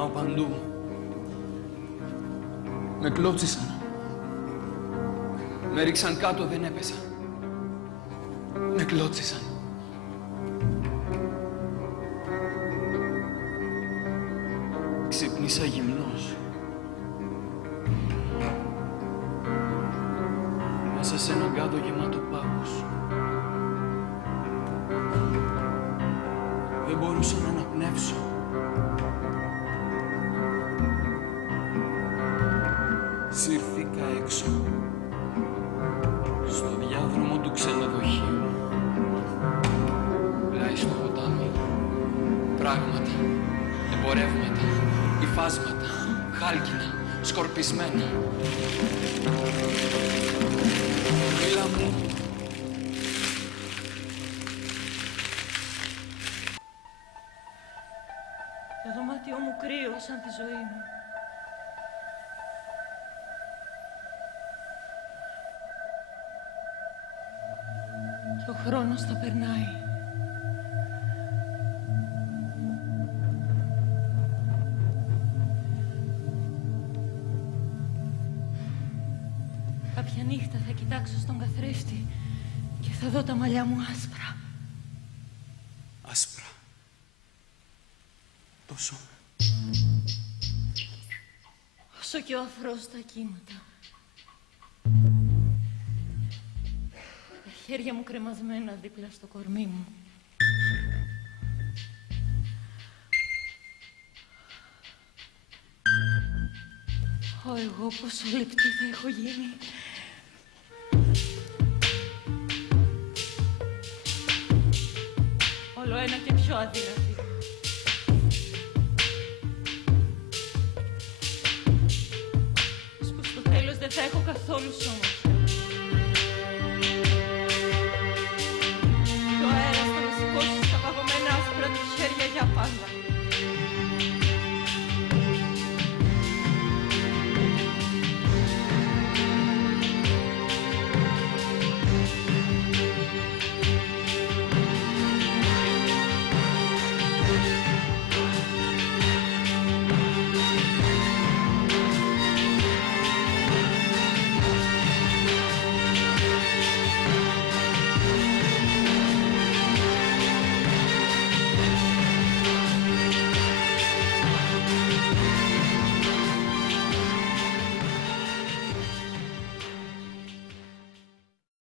Περνάω παντού. Με κλώτσισαν. Με ρίξαν κάτω, δεν έπεσα. Με κλώτσισαν. Ξύπνησα γυμνός. Μέσα σε έναν κάδο γεμάτο πάγους. Δεν μπορούσα να αναπνεύσω. Σύρθηκα έξω, στο διάδρομο του ξενοδοχείου. Πλάι στο ποτάμι, πράγματα, εμπορεύματα, υφάσματα, χάλκινα, σκορπισμένα. Μίλα μου. Το δωμάτιό μου κρύο σαν τη ζωή μου. Και ο χρόνος θα περνάει. Κάποια νύχτα θα κοιτάξω στον καθρέφτη και θα δω τα μαλλιά μου άσπρα. Άσπρα. Τόσο. Όσο και ο αφρός στα κύματα. Τα χέρια μου κρεμασμένα δίπλα στο κορμί μου. Εγώ πόσο λεπτή θα έχω γίνει. Όλο ένα και πιο αδύνατη.